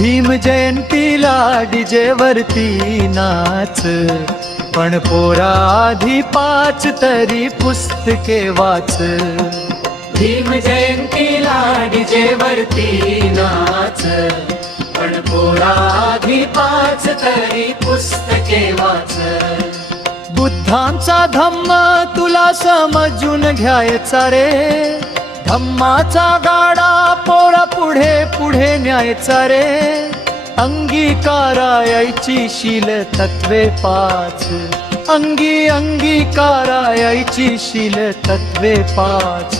भीम जयंतीला डीजे वरती नाच, पण पोरा आधी 5 तरी पुस्तके वाच. भीम जयंतीला डीजे वरती नाच, पण पोरा आधी 5 तरी पुस्तके वाच. बुद्धांचा धम्म तुला समजून घ्यायचा रे, धम्माचा गाडा पोरा पुढे पुढे न्यायचा रे. अंगीकारायची शील तत्वे 5, अंगीकारायची शील तत्वे 5.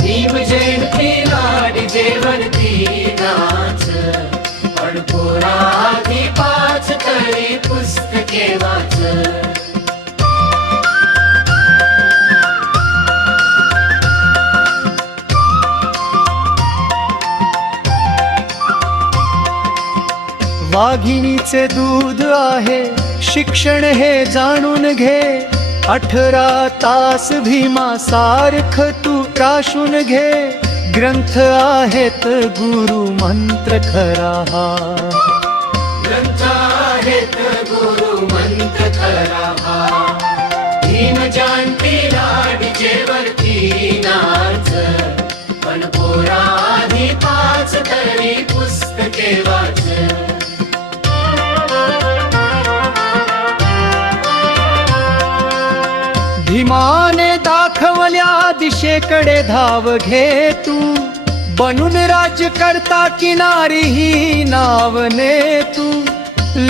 भीम जयंतीला डीजे वरती नाच, पण पोरा आधी 5 तरी पुस्तके वाच. वाघिणीचे दूध आहे शिक्षण हे जाणून घे, 18 तास भीमा सारख तू राशून घे. ग्रंथ आहेत गुरु मंत्र खरा हा, ग्रंथ आहेत गुरु मंत्र खरा हा. भीम जयंतीला डीजे वरती नाच, पण पोरा आधी 5 तरी पुस्तके वाच. भीमाने दाखवल्या दिशेकडे धाव घे तू, बनून राज्य करता किनारी ही नावने तू.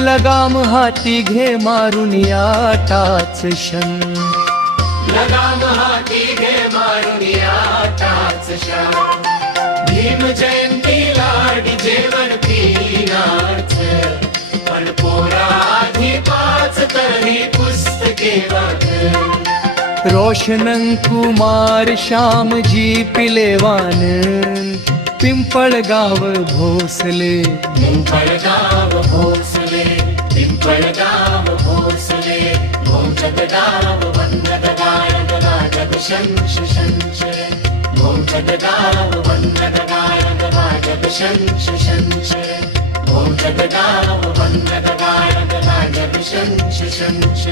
लगाम हाती घे मारून या टाच शन, लगाम हाती घे मारून या टाच शन. भीम जयंतीला डीजे वरती नाच, पण पोरा आधी 5 तरी पुस्तके वाच. रोशन कुमार श्यामजी पिलेवान, पिंपळगाव भोसले. पिंपळगाव भोसले, पिंपळगाव भोसले. ओम जगदाव वंदद गायक वाजत शंश शंश. ओम जगदाव वंदद गायक वाजत शंश शंश. ओम जगदाव वंदद गायक वाजत शंश शंश.